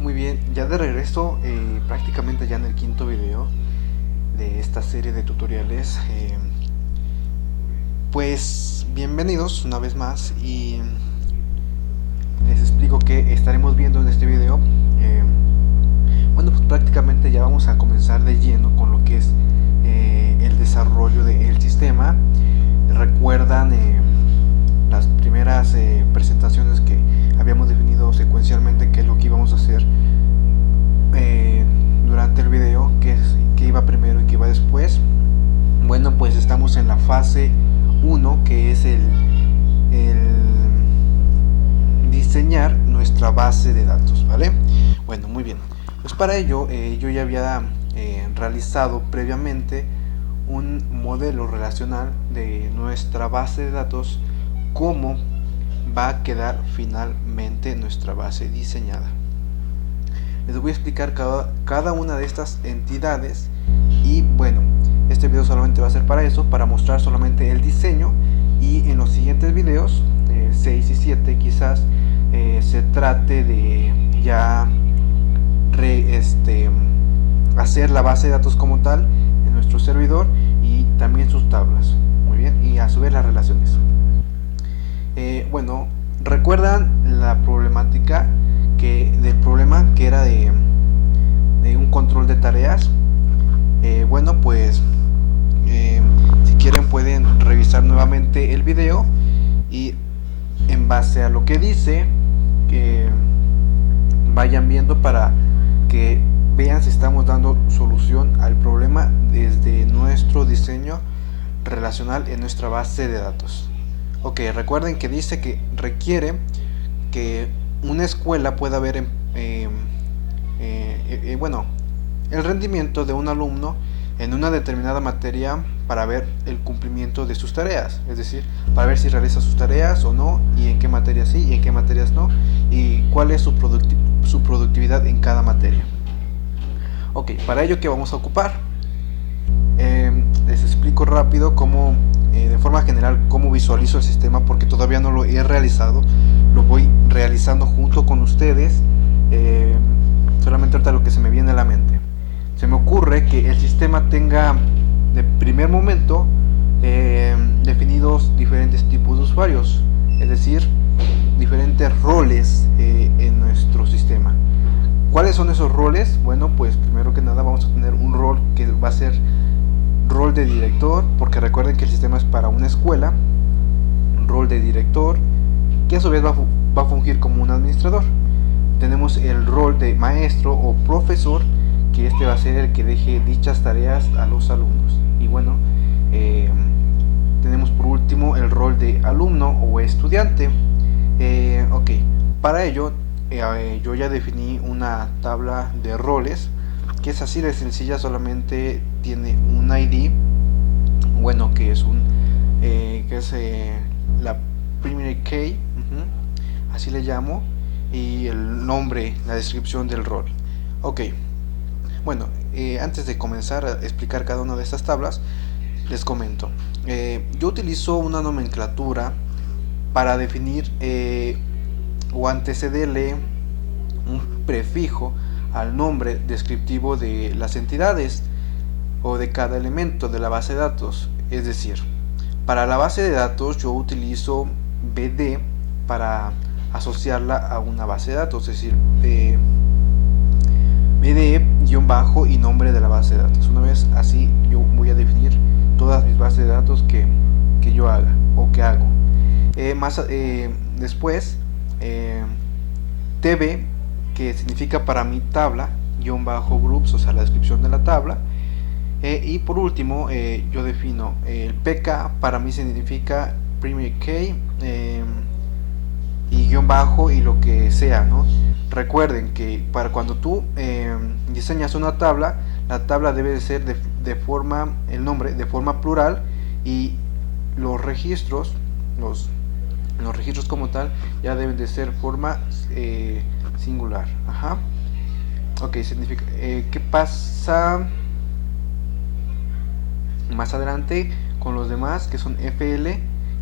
Muy bien, ya de regreso, prácticamente ya en el quinto video de esta serie de tutoriales. Pues bienvenidos una vez más y les explico que estaremos viendo en este video. Bueno, pues prácticamente ya vamos a comenzar de lleno con lo que es el desarrollo del sistema. Recuerdan las primeras presentaciones que habíamos definido secuencialmente qué es lo que íbamos a hacer durante el video, qué iba primero y qué iba después. Bueno, pues estamos en la fase 1, que es el diseñar nuestra base de datos, ¿vale? Bueno, muy bien. Pues para ello yo ya había realizado previamente un modelo relacional de nuestra base de datos, cómo va a quedar finalmente nuestra base diseñada. Les voy a explicar cada una de estas entidades y bueno, este video solamente va a ser para eso, para mostrar solamente el diseño, y en los siguientes videos, 6 y 7 quizás, se trate de ya hacer la base de datos como tal en nuestro servidor y también sus tablas. Muy bien, y a su vez las relaciones. Bueno, recuerdan la problemática del problema que era de un control de tareas. Bueno, pues si quieren pueden revisar nuevamente el video y en base a lo que dice, que vayan viendo para que vean si estamos dando solución al problema desde nuestro diseño relacional en nuestra base de datos. Ok, recuerden que dice que requiere que una escuela pueda ver bueno, el rendimiento de un alumno en una determinada materia para ver el cumplimiento de sus tareas, es decir, para ver si realiza sus tareas o no, y en qué materias sí y en qué materias no, y cuál es su productividad en cada materia. Ok, para ello, ¿qué vamos a ocupar? Les explico rápido cómo, de forma general, cómo visualizo el sistema, porque todavía no lo he realizado, lo voy realizando junto con ustedes. Solamente ahorita lo que se me viene a la mente. Se me ocurre que el sistema tenga de primer momento definidos diferentes tipos de usuarios, es decir, diferentes roles en nuestro sistema. ¿Cuáles son esos roles? Bueno, pues primero que nada vamos a tener un rol que va a ser rol de director, porque recuerden que el sistema es para una escuela. Un rol de director que a su vez va a fungir como un administrador. Tenemos el rol de maestro o profesor, que este va a ser el que deje dichas tareas a los alumnos. Y bueno, tenemos por último el rol de alumno o estudiante. Ok, para ello yo ya definí una tabla de roles que es así de sencilla, solamente tiene un ID, bueno, que es la primary key, así le llamo, y el nombre, la descripción del rol. Ok, bueno, antes de comenzar a explicar cada una de estas tablas, les comento. Yo utilizo una nomenclatura para definir o antecederle un prefijo al nombre descriptivo de las entidades o de cada elemento de la base de datos. Es decir, para la base de datos yo utilizo BD para asociarla a una base de datos, es decir, BD guión bajo y nombre de la base de datos. Una vez así, yo voy a definir todas mis bases de datos que yo haga o que hago. Después, TB, que significa para mi tabla, guión bajo groups, o sea, la descripción de la tabla. Y por último, yo defino el PK, para mí significa primary key, y guión bajo y lo que sea, ¿no? Recuerden que para cuando tú diseñas una tabla, la tabla debe de ser el nombre de forma plural, y los registros, los registros como tal, ya deben de ser forma singular. Ajá. Ok, significa ¿qué pasa más adelante con los demás, que son FL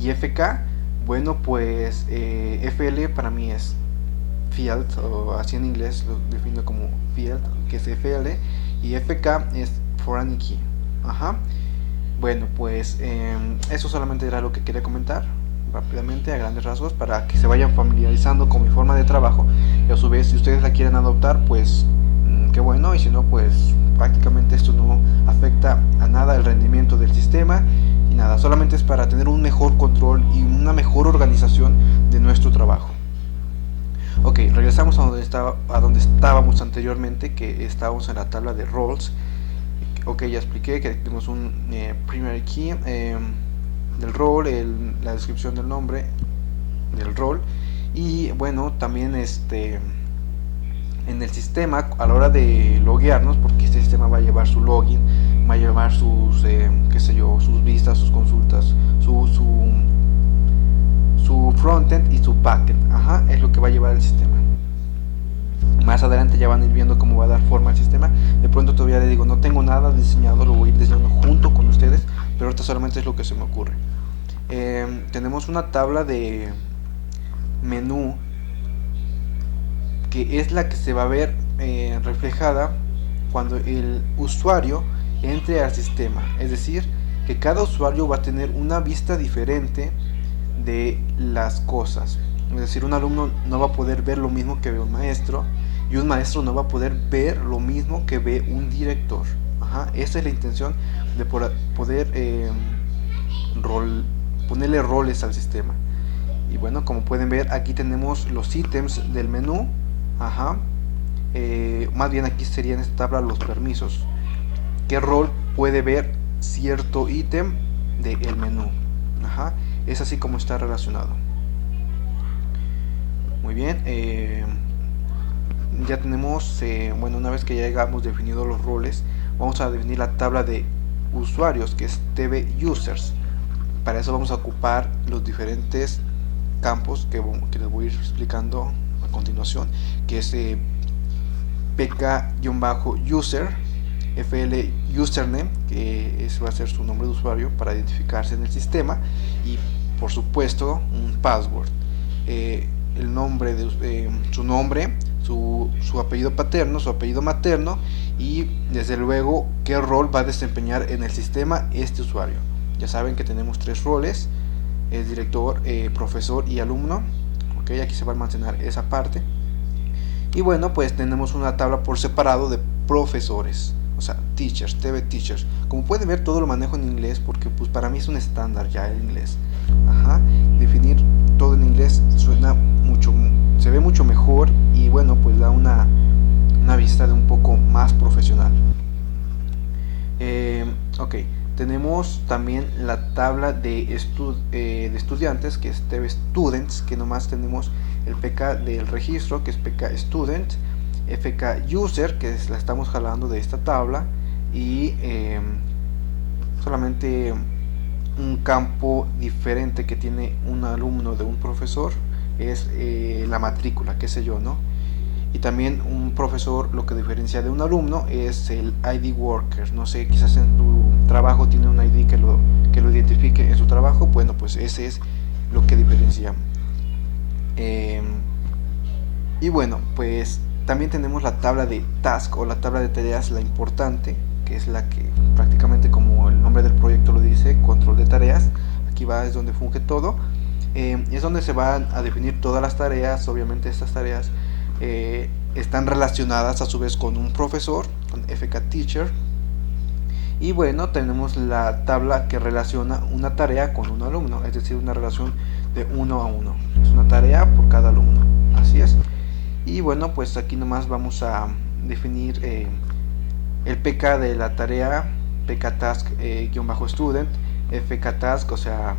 y FK? Bueno, pues FL para mí es field, o así en inglés lo defino como field, que es FL, y FK es foreign key. Ajá. Bueno, pues eso solamente era lo que quería comentar rápidamente a grandes rasgos para que se vayan familiarizando con mi forma de trabajo, y a su vez si ustedes la quieren adoptar pues qué bueno, y si no pues prácticamente esto no afecta a nada el rendimiento del sistema y nada, solamente es para tener un mejor control y una mejor organización de nuestro trabajo. Ok, regresamos a donde estábamos anteriormente, que estábamos en la tabla de roles. Ok, ya expliqué que tenemos un primary key del role, la descripción del nombre del rol, y bueno, también en el sistema a la hora de loguearnos, porque este sistema va a llevar su login, va a llevar sus qué sé yo, sus vistas, sus consultas, su frontend y su backend. Ajá, es lo que va a llevar el sistema. Más adelante ya van a ir viendo cómo va a dar forma al sistema. De pronto todavía les digo, no tengo nada diseñado, lo voy a ir diseñando junto con ustedes, pero ahorita solamente es lo que se me ocurre. Tenemos una tabla de menú que es la que se va a ver reflejada cuando el usuario entre al sistema. Es decir, que cada usuario va a tener una vista diferente de las cosas. Es decir, un alumno no va a poder ver lo mismo que ve un maestro, y un maestro no va a poder ver lo mismo que ve un director. Ajá, esa es la intención de poder ponerle roles al sistema. Y bueno, como pueden ver, aquí tenemos los ítems del menú. Ajá. Más bien aquí sería en esta tabla los permisos. ¿Qué rol puede ver cierto ítem del menú? Ajá. Es así como está relacionado. Muy bien. Ya tenemos, bueno, una vez que ya hayamos definido los roles, vamos a definir la tabla de usuarios, que es TV Users. Para eso vamos a ocupar los diferentes campos que les voy a ir explicando a continuación, que es pk-user, fl username, que ese va a ser su nombre de usuario para identificarse en el sistema, y por supuesto un password, el nombre de su nombre, su apellido paterno, su apellido materno, y desde luego qué rol va a desempeñar en el sistema este usuario. Ya saben que tenemos tres roles: es director, profesor y alumno. Ok, aquí se va a almacenar esa parte. Y bueno, pues tenemos una tabla por separado de profesores, o sea, teachers, TV teachers. Como pueden ver, todo lo manejo en inglés porque pues para mí es un estándar ya el inglés. Ajá, definir todo en inglés suena mucho, se ve mucho mejor, y bueno, pues da una vista de un poco más profesional. Ok, tenemos también la tabla de estudiantes, que es TV Students, que nomás tenemos el PK del registro, que es PK Student, FK User, que la estamos jalando de esta tabla, y solamente un campo diferente que tiene un alumno de un profesor es la matrícula, qué sé yo, ¿no? Y también un profesor, lo que diferencia de un alumno es el ID worker. No sé, quizás en tu trabajo tiene un ID que lo identifique en su trabajo. Bueno, pues ese es lo que diferencia. Y bueno, pues también tenemos la tabla de task, o la tabla de tareas, la importante, que es la que prácticamente, como el nombre del proyecto lo dice, control de tareas. Aquí es donde funge todo. Es donde se van a definir todas las tareas. Obviamente estas tareas están relacionadas a su vez con un profesor, con FK Teacher. Y bueno, tenemos la tabla que relaciona una tarea con un alumno, es decir, una relación de 1 a 1. Es una tarea por cada alumno, así es. Y bueno, pues aquí nomás vamos a definir el PK de la tarea, PK Task _student, FK Task, o sea,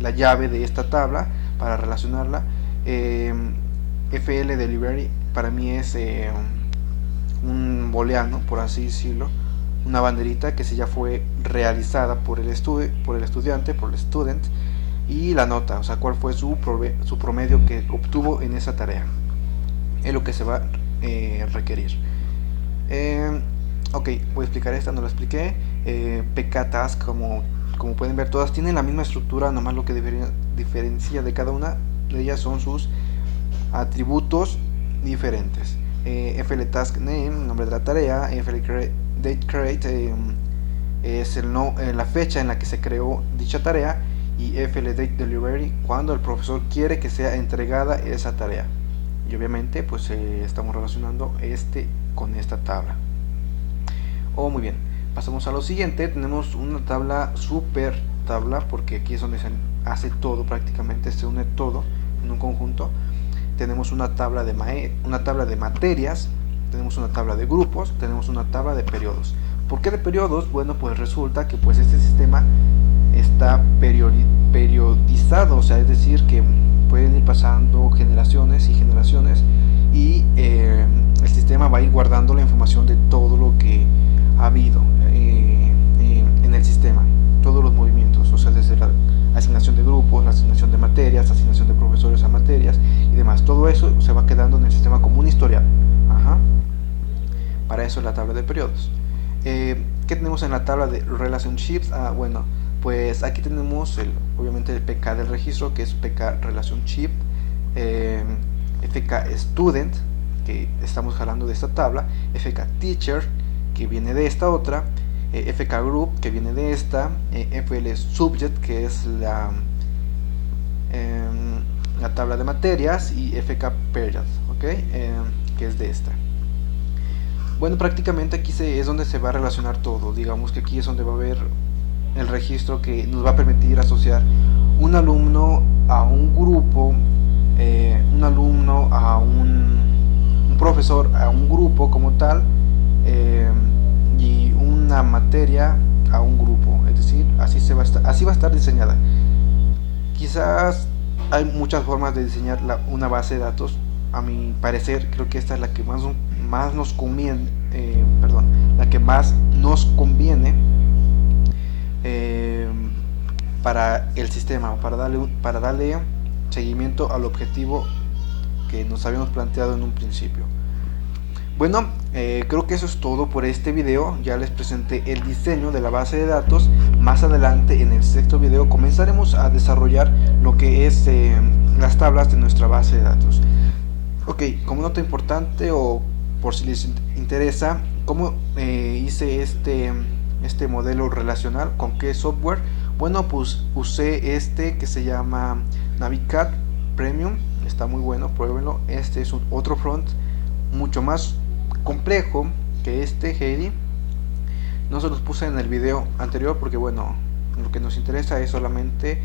la llave de esta tabla para relacionarla. FL Delivery para mí es un booleano, por así decirlo, una banderita que ya fue realizada por el estudiante, por el student, y la nota, o sea, cuál fue su promedio que obtuvo en esa tarea, es lo que se va a requerir. Ok, voy a explicar esta, no la expliqué. PK Task, como pueden ver, todas tienen la misma estructura, nomás lo que diferencia de cada una ellas son sus atributos diferentes. FL Task Name, nombre de la tarea. FL Date Create es la fecha en la que se creó dicha tarea. Y FL Date Delivery, cuando el profesor quiere que sea entregada esa tarea. Y obviamente pues estamos relacionando con esta tabla. Muy bien, pasamos a lo siguiente. Tenemos una tabla, super tabla, porque aquí es donde se hace todo, prácticamente se une todo en un conjunto. Tenemos una tabla de materias, tenemos una tabla de grupos, tenemos una tabla de periodos. ¿Por qué de periodos? Bueno, pues resulta que pues este sistema está periodizado, o sea, es decir, que pueden ir pasando generaciones y generaciones, y el sistema va a ir guardando la información de todo lo que ha habido en el sistema, todos los movimientos, o sea, desde la asignación de grupos, la asignación de materias, asignación de profesores a materias y demás. Todo eso se va quedando en el sistema como un historial. Para eso es la tabla de periodos. ¿Qué tenemos en la tabla de relationships? Bueno, pues aquí tenemos obviamente el PK del registro, que es PK Relationship, FK Student, que estamos jalando de esta tabla, FK Teacher, que viene de esta otra, FK Group, que viene de esta, FL Subject, que es la tabla de materias, y FK Period, que es de esta. Bueno, prácticamente aquí es donde se va a relacionar todo. Digamos que aquí es donde va a haber el registro que nos va a permitir asociar un alumno a un grupo, un alumno a un profesor a un grupo como tal, y una materia a un grupo. Es decir, así va a estar diseñada. Quizás hay muchas formas de diseñar una base de datos. A mi parecer, creo que esta es la que más nos conviene, la que más nos conviene para el sistema, para darle seguimiento al objetivo que nos habíamos planteado en un principio. Bueno, creo que eso es todo por este video. Ya les presenté el diseño de la base de datos. Más adelante, en el sexto video, comenzaremos a desarrollar lo que es las tablas de nuestra base de datos. Ok, como nota importante, o por si les interesa, cómo hice este modelo relacional, con qué software. Bueno, pues usé que se llama Navicat Premium. Está muy bueno, pruébenlo. Este es otro front mucho más complejo que Heidi. No se los puse en el video anterior porque bueno, lo que nos interesa es solamente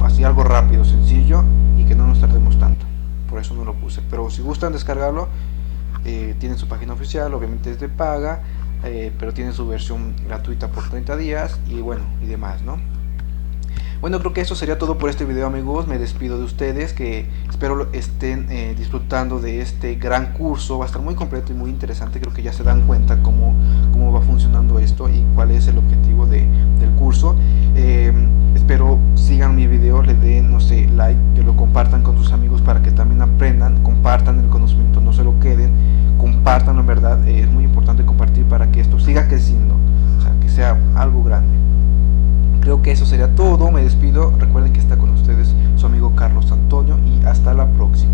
así algo rápido, sencillo y que no nos tardemos tanto. Por eso no lo puse, pero si gustan descargarlo, tienen su página oficial, obviamente es de paga, pero tiene su versión gratuita por 30 días y bueno, y demás, ¿no? Bueno, creo que eso sería todo por este video, amigos. Me despido de ustedes, que espero estén disfrutando de este gran curso. Va a estar muy completo y muy interesante. Creo que ya se dan cuenta cómo va funcionando esto y cuál es el objetivo del curso. Espero sigan mi video, le den, no sé, like, que lo compartan con sus amigos para que también aprendan, compartan el conocimiento, no se lo queden, compartan, en verdad. Es muy importante compartir para que esto siga creciendo, o sea, que sea algo grande. Creo que eso sería todo, me despido. Recuerden que está con ustedes su amigo Carlos Antonio y hasta la próxima.